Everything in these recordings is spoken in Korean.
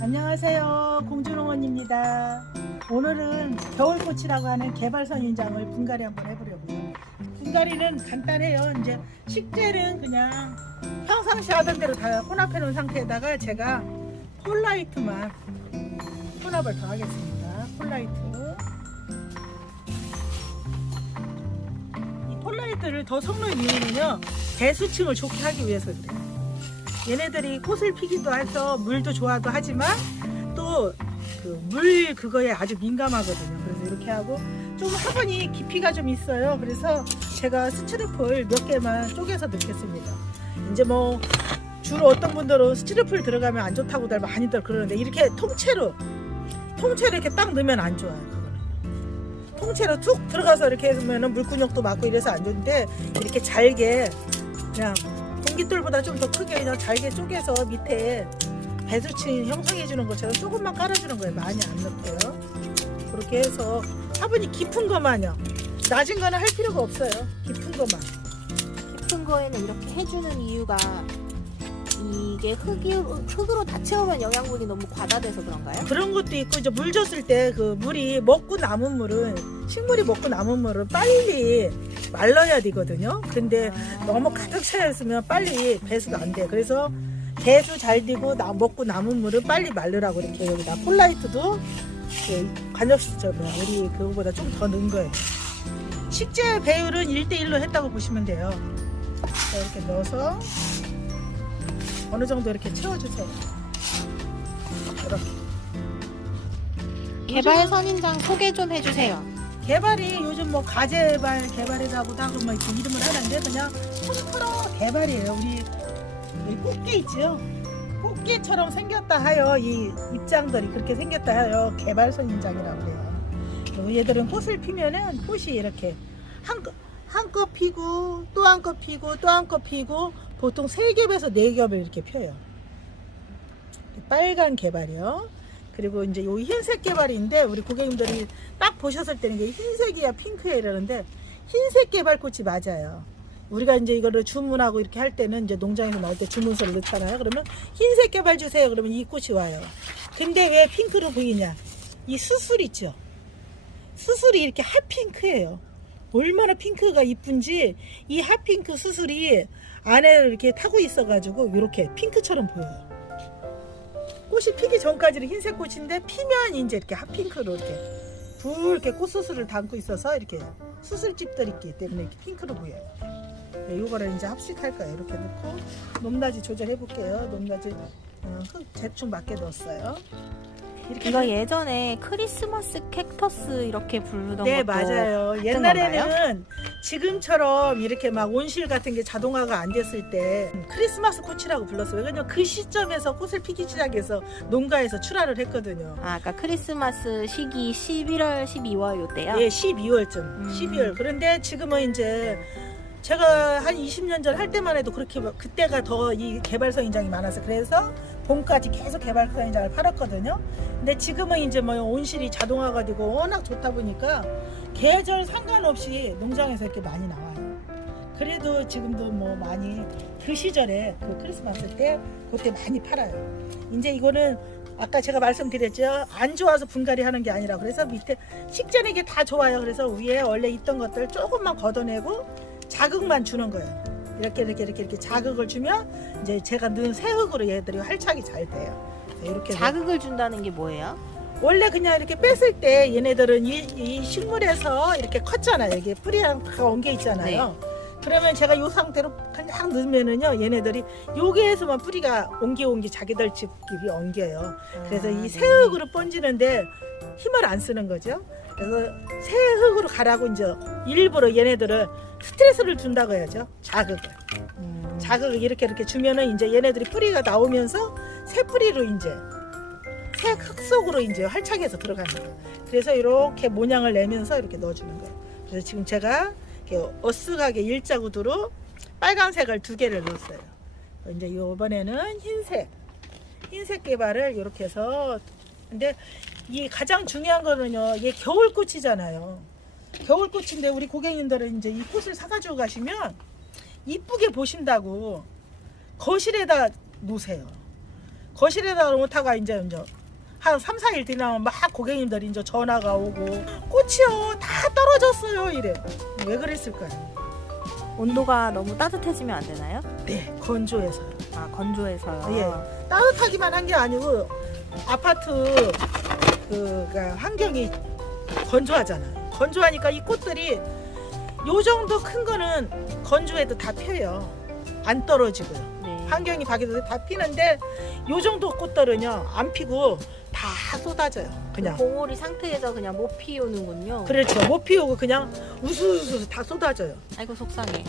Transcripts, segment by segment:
안녕하세요, 공주농원입니다. 오늘은 겨울꽃이라고 하는 개발선인장을 분갈이 한번 해보려고요. 분갈이는 간단해요. 이제 식재는 그냥 평상시 하던 대로 다 혼합해 놓은 상태에다가 제가 폴라이트만 혼합을 더 하겠습니다. 폴라이트. 이 폴라이트를 더 섞는 이유는요, 배수층을 좋게 하기 위해서 그래요. 얘네들이 꽃을 피기도 해서 물도 좋아도 하지만 또 그 물 그거에 아주 민감하거든요. 그래서 이렇게 하고 좀 화분이 깊이가 좀 있어요. 그래서 제가 스티로폴 몇 개만 쪼개서 넣겠습니다. 이제 뭐 주로 어떤 분들은 스티로폴 들어가면 안 좋다고들 많이들 그러는데 이렇게 통째로 이렇게 딱 넣으면 안 좋아요. 그거는 통째로 툭 들어가서 이렇게 해주면은 물구녕도 맞고 이래서 안 좋은데 이렇게 잘게 그냥 공깃돌보다 좀 더 크게 그냥 잘게 쪼개서 밑에 배수층 형성해 주는 것처럼 조금만 깔아주는 거예요. 많이 안 넣고요. 그렇게 해서 화분이 깊은 것만요. 낮은 거는 할 필요가 없어요. 깊은 것만. 깊은 거에는 이렇게 해주는 이유가 이게 흙으로 다 채우면 영양분이 너무 과다돼서 그런가요? 그런 것도 있고 이제 물 줬을 때 그 물이 먹고 남은 물은 식물이 먹고 남은 물은 빨리 말라야 되거든요. 근데 너무 가득 차 있으면 빨리 배수가 안 돼요. 그래서 배수 잘 되고 먹고 남은 물은 빨리 말르라고 이렇게 여기다 폴라이트도 관접시죠. 우리 그거보다 좀 더 넣은 거예요. 식재 배율은 1대1로 했다고 보시면 돼요. 자, 이렇게 넣어서 어느 정도 이렇게 채워주세요. 이렇게. 개발 선인장 소개 좀 해주세요. 개발이 요즘 뭐 가재발 개발이라고도 하고 뭐 이렇게 이름을 하는데 그냥 통틀어 개발이에요. 우리 꽃게 있죠? 꽃게처럼 생겼다 하여 이 입장들이 그렇게 생겼다 하여 개발선인장이라고 해요. 얘들은 꽃을 피면은 꽃이 이렇게 한껏 피고 또 한껏 피고 또 한껏 피고 보통 3겹에서 4겹을 이렇게 펴요. 빨간 개발이요. 그리고 이제 요 흰색 개발인데 우리 고객님들이 딱 보셨을 때는 이게 흰색이야 핑크야 이러는데 흰색 개발꽃이 맞아요. 우리가 이제 이거를 주문하고 이렇게 할 때는 이제 농장에서 나올 때 주문서를 넣잖아요. 그러면 흰색 개발 주세요. 그러면 이 꽃이 와요. 근데 왜 핑크로 보이냐? 이 수술 있죠? 수술이 이렇게 핫핑크예요. 얼마나 핑크가 이쁜지 이 핫핑크 수술이 안에 이렇게 타고 있어가지고 이렇게 핑크처럼 보여요. 꽃이 피기 전까지는 흰색 꽃인데 피면 이제 이렇게 핫핑크로 이렇게 붉게 꽃수술을 담고 있어서 이렇게 수술집들이 있기 때문에 이렇게 핑크로 보여요. 네, 이거를 이제 합식할 거예요. 이렇게 넣고 높낮이 조절해 볼게요. 높낮이 흙 대충 맞게 넣었어요. 이렇게 이거 예전에 크리스마스 캡터스 이렇게 부르던 네, 것도 맞아요. 같은 옛날에는 건가요? 지금처럼 이렇게 막 온실 같은 게 자동화가 안 됐을 때 크리스마스 꽃이라고 불렀어요. 왜냐면 그 시점에서 꽃을 피기 시작해서 농가에서 출하를 했거든요. 아까 크리스마스 시기 11월, 12월 요때요? 예, 12월쯤. 12월. 그런데 지금은 이제 제가 한 20년 전 할 때만 해도 그렇게 그때가 더 이 개발선인장이 많았어요. 그래서 봄까지 계속 개발선인장을 팔았거든요. 근데 지금은 이제 뭐 온실이 자동화가 되고 워낙 좋다 보니까 계절 상관없이 농장에서 이렇게 많이 나와요. 그래도 지금도 뭐 많이 그 시절에 그 크리스마스 때 그때 많이 팔아요. 이제 이거는 아까 제가 말씀드렸죠. 안 좋아서 분갈이 하는 게 아니라 그래서 밑에 식재는 이게 다 좋아요. 그래서 위에 원래 있던 것들 조금만 걷어내고 자극만 주는 거예요. 이렇게 자극을 주면 이제 제가 넣은 새흙으로 얘들이 활착이 잘 돼요. 이렇게 자극을 준다는 게 뭐예요? 원래 그냥 이렇게 뺐을 때 얘네들은 이 식물에서 이렇게 컸잖아요. 이게 뿌리랑 다 엉겨 있잖아요. 그러면 제가 이 상태로 그냥 넣으면은요, 얘네들이 여기에서만 뿌리가 옹기 자기들 집끼리 엉겨요. 그래서 이 새흙으로 번지는데 힘을 안 쓰는 거죠. 그래서 새흙으로 가라고 이제 일부러 얘네들은 스트레스를 준다고 해야죠. 자극을 이렇게 주면은 이제 얘네들이 뿌리가 나오면서 새 뿌리로 이제 새 흙 속으로 이제 활착해서 들어가는 거예요. 그래서 이렇게 모양을 내면서 이렇게 넣어주는 거예요. 그래서 지금 제가 이렇게 어스하게 일자구두로 빨간색을 2개를 넣었어요. 이제 이번에는 흰색 개발을 이렇게 해서 근데 이 가장 중요한 거는요. 이게 겨울꽃이잖아요. 겨울꽃인데 우리 고객님들은 이제 이 꽃을 사가지고 가시면 이쁘게 보신다고 거실에다 놓으세요. 거실에다 놓다가 이제 한 3, 4일 지나면 막 고객님들이 이제 전화가 오고 꽃이요 다 떨어졌어요 이래. 왜 그랬을까요? 온도가 너무 따뜻해지면 안 되나요? 네, 건조해서요. 아, 건조해서요. 예, 따뜻하기만 한 게 아니고 아파트 그가 환경이 건조하잖아요. 건조하니까 이 꽃들이 요 정도 큰 거는 건조해도 다 펴요. 안 떨어지고요. 네. 환경이 바뀌어서 다 피는데 요 정도 꽃들은요 안 피고 다 쏟아져요. 그냥. 봉오리 상태에서 그냥 못 피우는군요. 그렇죠. 못 피우고 그냥 우수우수 다 쏟아져요. 아이고 속상해.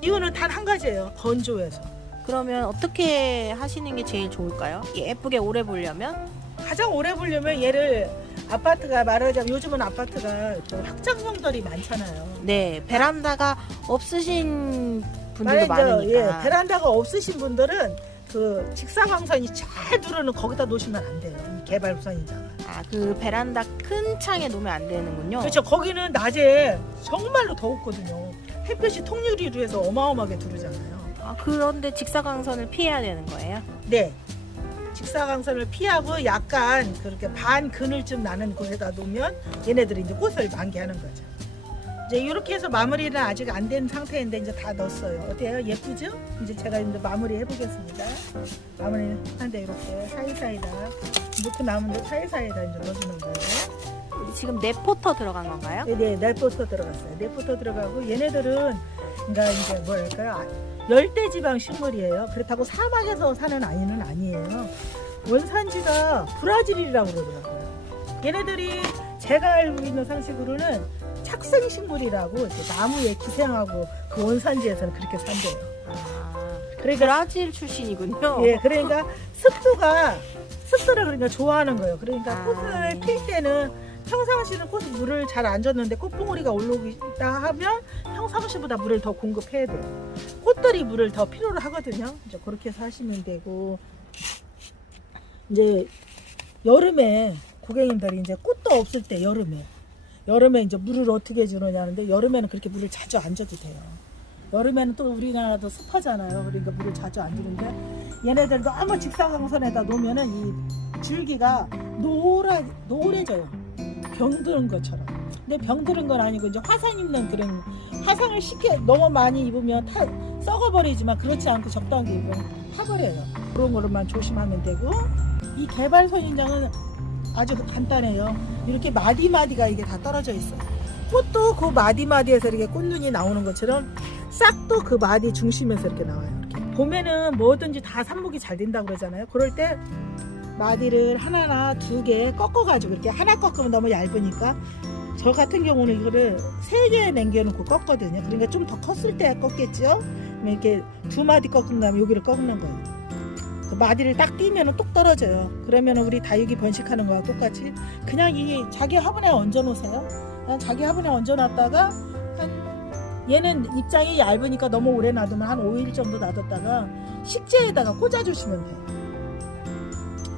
이거는 단 한 가지예요. 건조해서. 그러면 어떻게 하시는 게 제일 좋을까요? 예쁘게 오래 보려면? 가장 오래 보려면 얘를 아파트가 말하자면 요즘은 아파트가 또 확장형들이 많잖아요. 네, 베란다가 없으신 분들도 많으니까. 예, 베란다가 없으신 분들은 그 직사광선이 잘 누르는 거기다 놓으시면 안 돼요. 이 개발선이잖아. 아, 그 베란다 큰 창에 놓으면 안 되는군요. 그렇죠. 거기는 낮에 정말로 더웠거든요. 햇볕이 통유리로 해서 어마어마하게 두르잖아요. 아, 그런데 직사광선을 피해야 되는 거예요? 네. 직사광선을 피하고 약간 그렇게 반 그늘쯤 나는 곳에다 놓으면 얘네들이 이제 꽃을 만개하는 거죠. 이제 이렇게 해서 마무리는 아직 안 된 상태인데 이제 다 넣었어요. 어때요? 예쁘죠? 이제 제가 이제 마무리 해보겠습니다. 마무리 하는데 이렇게 사이사이다 이렇게 나오는데 사이사이다 이제 넣어주는 거예요. 우리 지금 네포터 들어간 건가요? 네, 네포터 들어갔어요. 네포터 들어가고 얘네들은 그러니까 이제 뭐랄까요? 열대지방 식물이에요. 그렇다고 사막에서 사는 아이는 아니에요. 원산지가 브라질이라고 그러더라고요. 얘네들이 제가 알고 있는 상식으로는 착생식물이라고 이렇게 나무에 기생하고 그 원산지에서는 그렇게 산대요. 아, 그러니까 브라질 출신이군요. 예, 그러니까 습도를 그러니까 좋아하는 거예요. 그러니까 아, 꽃을 네. 필 때는 평상시는 꽃 물을 잘 안 줬는데 꽃봉오리가 올라오다 하면 평상시보다 물을 더 공급해야 돼요. 꽃들이 물을 더 필요로 하거든요. 이제 그렇게 해서 하시면 되고 이제 여름에 고객님들이 이제 꽃도 없을 때 여름에 이제 물을 어떻게 주느냐는데 여름에는 그렇게 물을 자주 안 줘도 돼요. 여름에는 또 우리나라도 습하잖아요. 그러니까 물을 자주 안 주는데 얘네들 너무 직사광선에다 놓으면은 이 줄기가 노래져요. 병드는 것처럼. 근데 병드는 건 아니고 이제 화상 입는 그런 화상을 쉽게 너무 많이 입으면 썩어버리지만 그렇지 않고 적당히 입으면 타버려요. 그런 거로만 조심하면 되고 이 개발선인장은 아주 간단해요. 이렇게 마디마디가 이게 다 떨어져 있어요. 꽃도 그 마디마디에서 이렇게 꽃눈이 나오는 것처럼 싹도 그 마디 중심에서 이렇게 나와요. 이렇게 보면은 뭐든지 다 삽목이 잘 된다고 그러잖아요. 그럴 때 마디를 하나나 두 개 꺾어가지고 이렇게 하나 꺾으면 너무 얇으니까 저 같은 경우는 이거를 세 개 남겨놓고 꺾거든요. 그러니까 좀 더 컸을 때 꺾겠죠. 이렇게 두 마디 꺾은 다음에 여기를 꺾는 거예요. 그 마디를 딱 띄면은 똑 떨어져요. 그러면 우리 다육이 번식하는 거와 똑같이 그냥 이 자기 화분에 얹어 놓으세요. 그냥 자기 화분에 얹어 놨다가 얘는 입장이 얇으니까 너무 오래 놔두면 한 5일 정도 놔뒀다가 식재에다가 꽂아 주시면 돼요.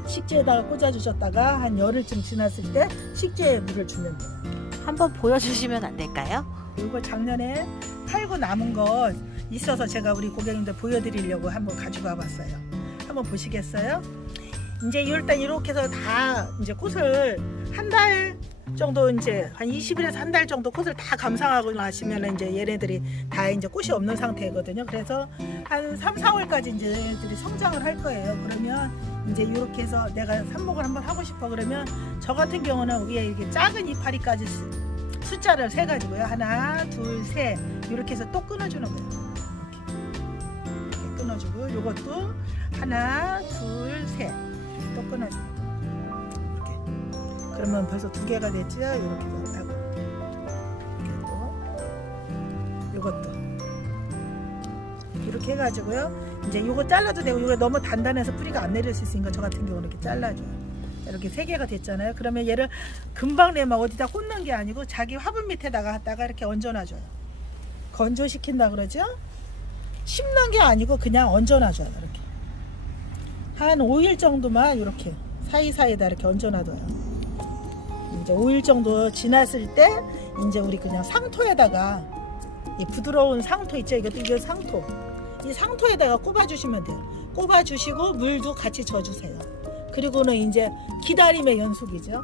식재에다가 꽂아 주셨다가 한 열흘쯤 지났을 때 식재에 물을 주면 돼요. 한번 보여주시면 안 될까요? 이거 작년에 팔고 남은 거 있어서 제가 우리 고객님들 보여드리려고 한번 가지고 와봤어요. 한번 보시겠어요? 이제 일단 이렇게 해서 다 이제 꽃을 한 달 정도 이제 한 20일에서 한 달 정도 꽃을 다 감상하고 나시면 이제 얘네들이 다 이제 꽃이 없는 상태거든요. 그래서 한 3, 4월까지 이제 얘네들이 성장을 할 거예요. 그러면 이제 이렇게 해서 내가 삽목을 한번 하고 싶어 그러면 저 같은 경우는 위에 이렇게 작은 이파리까지 숫자를 세 가지고요. 하나, 둘, 셋 이렇게 해서 또 끊어주는 거예요. 이렇게 끊어주고 요것도 하나, 둘, 셋 또 끊어주고 이렇게 그러면 벌써 두 개가 됐죠. 이렇게 해서 하고 이렇게 또 요것도 이렇게 해가지고요. 이제 요거 잘라도 되고 요거 너무 단단해서 뿌리가 안 내릴 수 있으니까 저 같은 경우는 이렇게 잘라줘요. 이렇게 세 개가 됐잖아요. 그러면 얘를 금방 내면 어디다 꽂는 게 아니고 자기 화분 밑에다가 갖다가 이렇게 얹어놔줘요. 건조시킨다 그러죠? 심는 게 아니고 그냥 얹어놔줘요. 이렇게 한 5일 정도만 이렇게 사이사이에다 이렇게 얹어놔둬요. 이제 5일 정도 지났을 때 이제 우리 그냥 상토에다가 이 부드러운 상토 있죠? 이게 상토. 이 상토에다가 꼽아주시면 돼요. 꼽아 주시고 물도 같이 줘 주세요. 그리고는 이제 기다림의 연속이죠.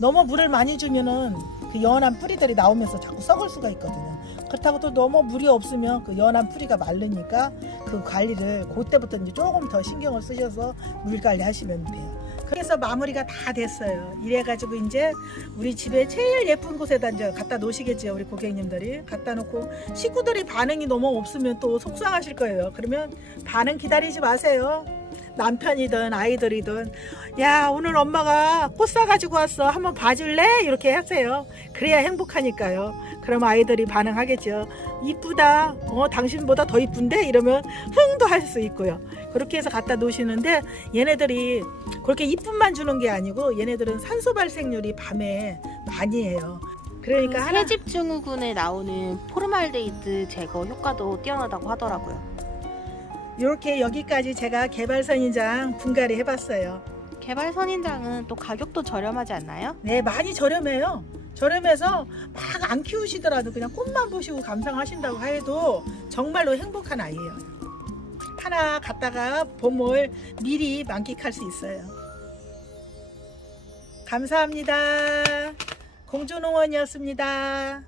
너무 물을 많이 주면은 그 연한 뿌리들이 나오면서 자꾸 썩을 수가 있거든요. 그렇다고 또 너무 물이 없으면 그 연한 뿌리가 마르니까 그 관리를 그때부터 이제 조금 더 신경을 쓰셔서 물 관리하시면 돼요. 그래서 마무리가 다 됐어요. 이래가지고 이제 우리 집에 제일 예쁜 곳에다 이제 갖다 놓으시겠죠. 우리 고객님들이 갖다 놓고 식구들이 반응이 너무 없으면 또 속상하실 거예요. 그러면 반응 기다리지 마세요. 남편이든 아이들이든 야 오늘 엄마가 꽃 싸가지고 왔어 한번 봐줄래? 이렇게 하세요. 그래야 행복하니까요. 그럼 아이들이 반응하겠죠. 이쁘다 당신보다 더 이쁜데? 이러면 흥도 할 수 있고요. 그렇게 해서 갖다 놓으시는데 얘네들이 그렇게 이쁨만 주는 게 아니고 얘네들은 산소 발생률이 밤에 많이 해요. 그러니까 그 새집 증후군에 나오는 포르말데히드 제거 효과도 뛰어나다고 하더라고요. 이렇게 여기까지 제가 개발선인장 분갈이 해봤어요. 개발 선인장은 또 가격도 저렴하지 않나요? 네, 많이 저렴해요. 저렴해서 막 안 키우시더라도 그냥 꽃만 보시고 감상하신다고 해도 정말로 행복한 아이예요. 하나 갖다가 봄을 미리 만끽할 수 있어요. 감사합니다. 공주농원이었습니다.